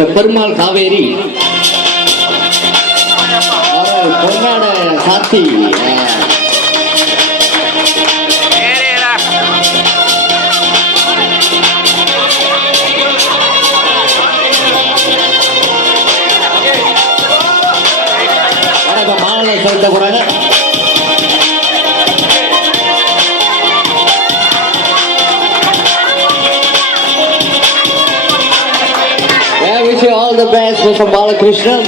Mister Perumal Kaveri, பொன்னாட சாத்தி, மாலை செலுத்த போறாங்க. I wish you all the best, Mr. Balakrishnan.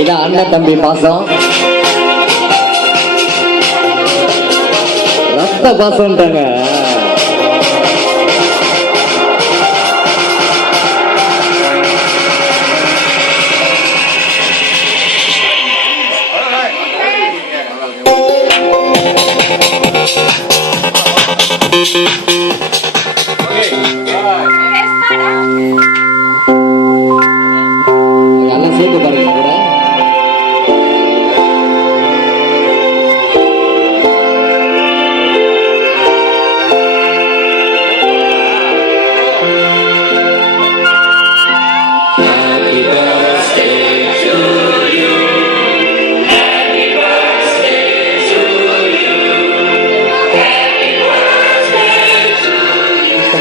இதான் அண்ணன் தம்பி பாசம், ரத்த பாசம்ட்டாங்க. எல்லாம் சேர்த்து பாருங்க கூட.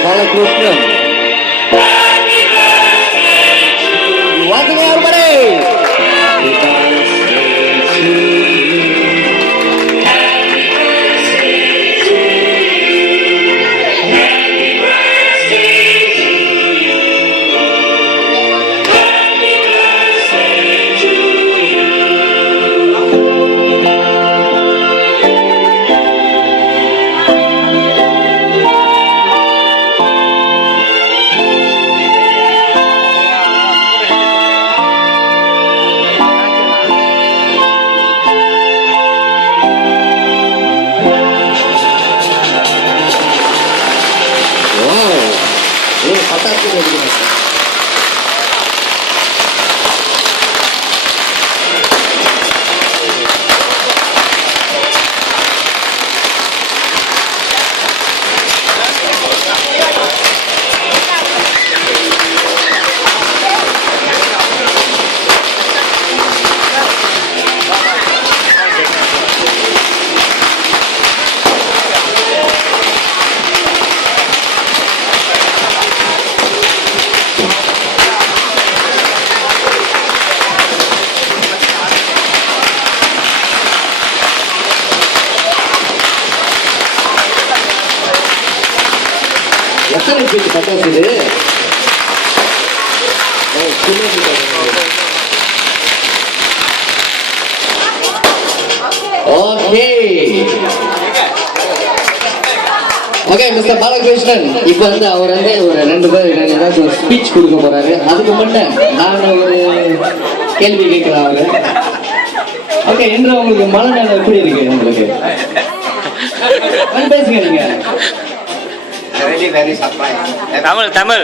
Balakrishnan. Once again, everybody. எத்தனை பேருக்கு பட்டாசு இது? ஓகே ஓகே மிஸ்டர் பாலகிருஷ்ணன் இப்போ வந்து அவர் வந்து ஒரு 2 பேர் ஏதாச்சும் ஒரு ஸ்பீச் கொடுக்க போறாரு. அதுக்கு மட்டும் நான் ஒரு கேள்வி கேட்கிறேன் அவரு. ஓகே, என்று உங்களுக்கு மனநலம் எப்படி இருக்கு? உங்களுக்கு பேசுங்க நீங்க. Really very surprised. Tamil.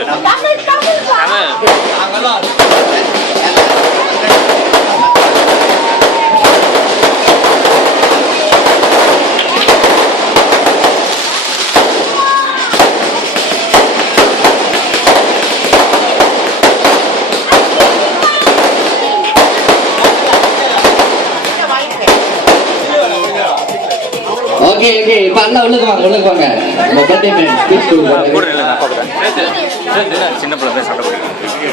Okay okay, இப்போ அண்ணா உள்ளுக்கு வாங்க. உங்க பர்த்டே மேன் ஸ்பீச் கொடுங்க. சின்ன பிள்ளை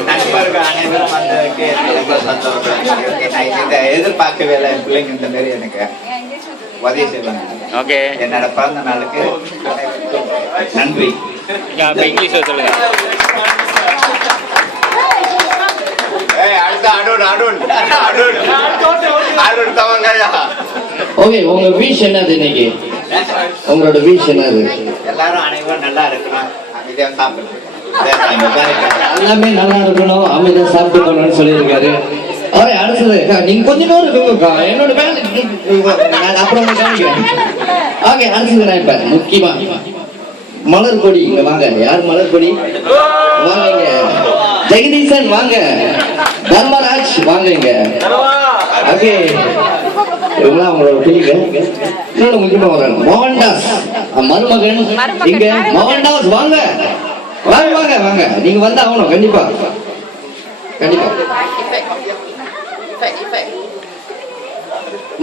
நண்பர்கள் அனைவரும் வந்ததுக்கு ரொம்ப சந்தோஷம். இதை எதிர்பார்க்கவே இல்லை. என் பிள்ளைங்க இந்த மாதிரி எனக்கு உதவி செய்வாங்க. ஓகே, என்னோட பிறந்த நாளுக்கு நன்றி. இங்கிலீஷ்ல சொல்லுங்க. ஓகே, உங்க விஷ் என்னது இன்னைக்கு? உங்களோட விஷ் என்னது? எல்லாரும் அனைவரும் நல்லா இருக்கணும், அமைதியா சாப்பிடணும், எல்லாமே நல்லா இருக்கணும், அமைதியா சாப்பிட்டு போகணும்னு சொல்லியிருக்காரு. அவரே அடுத்தது நீங்க கொஞ்ச நேரம் இருக்குங்கக்கா, என்னோட வேலை நான் அப்புறம் காமிக்கிறேன். ஓகே, அடுத்தது நான் இப்ப முக்கியமா மலர் கொடி இங்க வாங்க. யார் மலர் கொடி? வாங்க இங்க. ஜெகதீசன் வாங்க. தர்மராஜ் வாங்க இங்க. ஓகே இவங்களாம் அவங்களோட பிள்ளைங்க. இன்னொன்னு முக்கியமா வராங்க மோகன்தாஸ் மருமகன் இங்க. மோகன்தாஸ் வாங்க வாங்க வாங்க வாங்க, நீங்க வந்து ஆகணும் கண்டிப்பா கண்டிப்பா.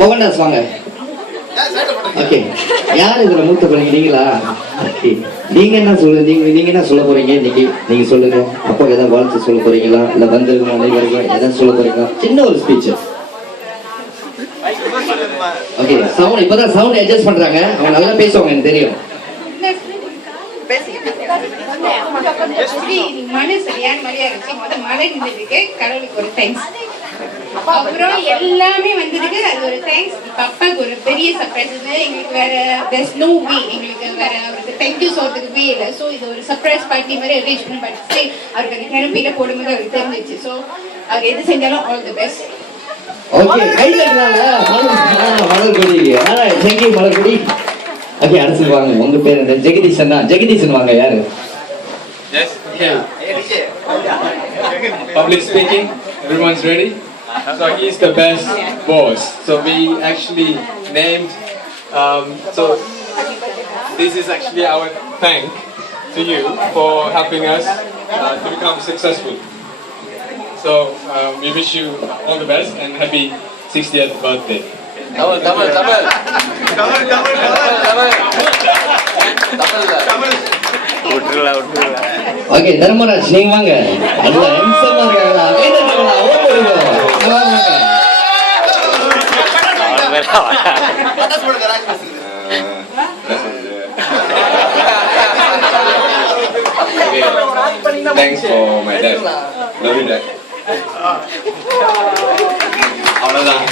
மோகன்தாஸ் வாங்க. ஓகே, யார் இதுல மூத்த போறீங்க? நீங்களா? ஓகே, நீங்க என்ன நீங்க என்ன சொல்ல போறீங்க இன்னைக்கு? நீங்க சொல்லுங்க. அப்பாவுக்கு ஏதாவது வாழ்த்து சொல்ல போறீங்களா, இல்ல வந்திருக்க அனைவருக்கும் ஏதாவது சொல்ல போறீங்களா? சின்ன ஒரு ஸ்பீச். ஓகே, சவுண்ட் இப்பதான் சவுண்ட் அட்ஜஸ்ட் பண்றாங்க. அவங்க நல்லா பேசுவாங்க, எனக்கு தெரியும். மனு சரியான மழையா இருந்துச்சு. மழை இருந்ததுக்கு கடவுளுக்கு ஒரு தேங்க்ஸ். அப்புறம் எல்லாமே வந்ததுக்கு அது ஒரு தேங்க்ஸ். இப்ப அப்பாவுக்கு ஒரு பெரிய சர்ப்ரைஸ். எங்களுக்கு வேற there's no way, எங்களுக்கு வேற அவருக்கு தேங்க்யூ சொல்றதுக்கு வே இல்லை. ஸோ இது ஒரு சர்ப்ரைஸ் பார்ட்டி மாதிரி அரேஞ்ச் பண்ணி பார்த்து அவருக்கு அந்த தெரப்பியில போடும்போது அவருக்கு தெரிஞ்சிச்சு. ஸோ அவர் எது செஞ்சாலும் ஆல் தி பெஸ்ட். ஓகே, கை தட்டலாம்ல. Malarkodi. Thank you Malarkodi. Okay, அடுத்து வாங்க. உங்க பேர் என்ன? ஜெகதீசன் தான். ஜெகதீசன் வாங்க. யாரு? Yes. Okay. Public speaking. Everyone's ready. So he's the best boss. So we actually named. So this is actually our thank to you for helping us to become successful. So we wish you all the best and happy 60th birthday. Okay, Dharmaraj நீங்க வாங்க. நல்ல ஹென்சமா இருக்காங்களா? Thanks for my dad. Love you, dad. அவ்வளவுதான்.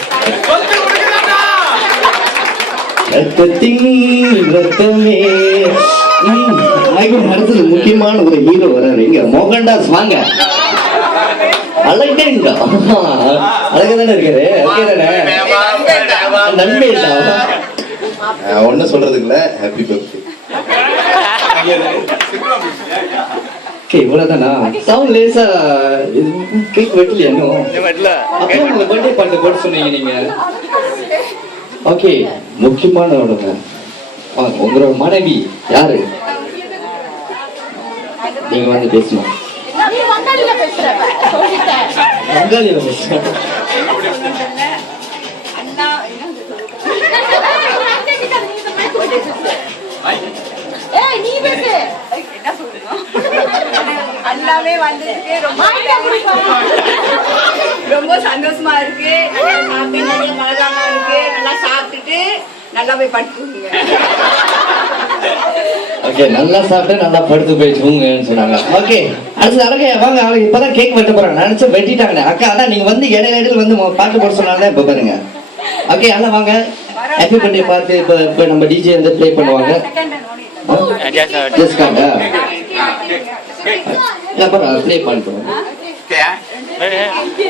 ரத்தமே. அடுத்தது முக்கியமான ஒரு hero வர்றாரு. இங்க மோகன்தாஸ் வாங்க. அழகே இருந்தா அழகதானே இருக்காரு. ஓகே தானே? நன்மை இல்ல ஒன்னும் சொல்றதுக்குல. Happy birthday. ஓகே, இவ்வளவுதானா? சவுண்ட் லேசா கேக் வெட்டலையா இன்னும்? அப்போ உங்க பர்த்டே பாட்டு போட்டு சொன்னீங்க நீங்க. ஓகே, முக்கியமானவங்க உங்களோட மனைவி யாரு? நீங்க வந்து பேசணும். வங்காளியில பேசுறேன். எல்லாமே வந்ததுக்கு ரொம்ப சந்தோஷமா இருக்கு. சாப்பிட்டு நிறைய மழகாமா இருக்கு. நல்லா சாப்பிட்டுட்டு நல்லா போய் படுத்துங்க. ஓகே, நல்லா சாப்பிட்டு நல்லா படுத்து போய் தூங்குன்னு சொன்னாங்க. ஓகே, அடுத்து அழகே வாங்க. அவங்க இப்பதான் கேக் வெட்ட போறாங்க. நினைச்சு வெட்டிட்டாங்க அக்கா. ஆனா நீங்க வந்து இடையில வந்து பாட்டு போட சொன்னால இப்ப பாருங்க. ஓகே, அண்ணா வாங்க. ஹாப்பி பர்த்டே பார்த்து இப்ப நம்ம டிஜே வந்து ப்ளே பண்ணுவாங்க. ஜஸ்ட் காண்டா இல்ல பரவாயில்ல, ப்ளே பண்ணிட்டோம். Okay.